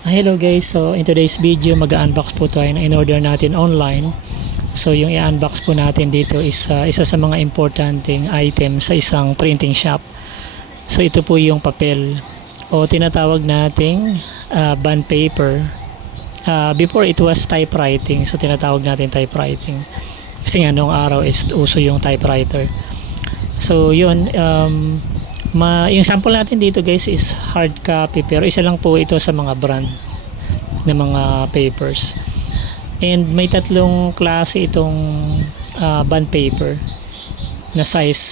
Hello guys, so in today's video mag-unbox po tayo ng in-order natin online. So yung i-unbox po natin dito is isa sa mga importanteng item sa isang printing shop. So ito po yung papel o tinatawag nating bond paper. Before it was typewriting, so tinatawag natin typewriting. Kasi nga noong araw is uso yung typewriter. So yun, yung sample natin dito guys is hard copy, pero isa lang po ito sa mga brand ng mga papers. And may tatlong klase itong bond paper na size.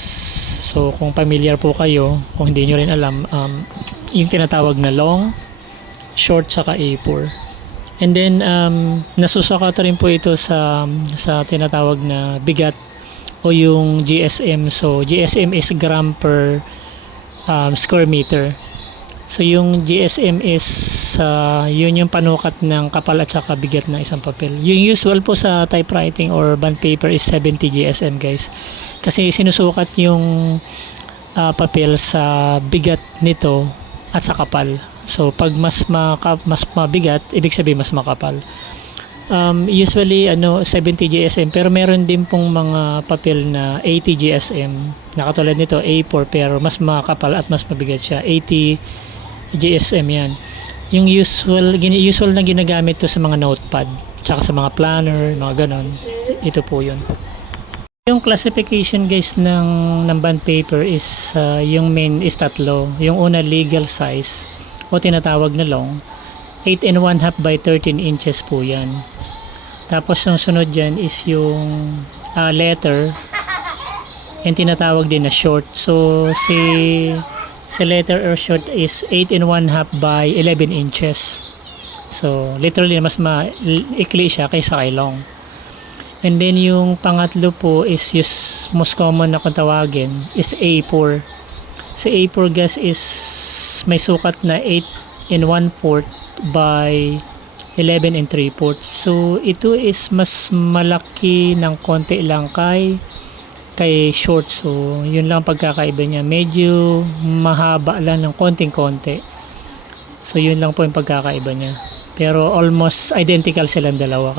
So kung familiar po kayo, kung hindi nyo rin alam, yung tinatawag na long, short, saka A4. And then nasusukat rin po ito sa tinatawag na bigat o yung GSM. So GSM is gram per square meter. So yung GSM is yun yung panukat ng kapal at saka bigat ng isang papel. Yung usual po sa typewriting or bond paper is 70 GSM guys. Kasi sinusukat yung papel sa bigat nito at sa kapal. So pag mas mabigat, ibig sabihin mas makapal. Usually 70 GSM, pero meron din pong mga papel na 80 GSM na katulad nito A4, pero mas makapal at mas mabigat siya. 80 GSM yan. Yung usual na ginagamit to sa mga notepad tsaka sa mga planner, mga ganon. Ito po yun. Yung classification guys ng bond paper is yung main is tatlo. Yung una, legal size o tinatawag na long, 8 1/2 by 13 inches po yan. Tapos yung sunod dyan is yung letter, and tinatawag din na short. So si letter or short is 8 1/2 by 11 inches. So literally mas maikli siya kaysa kay long. And then yung pangatlo po is most common na kung tawagin is A4. Si A4 guys is may sukat na 8 1/4 by 11 3/4. So ito is mas malaki ng konti lang kay short. So yun lang pagkakaiba niya. Medyo mahaba lang ng konting-konti. So yun lang po yung pagkakaiba niya. Pero almost identical silang dalawa.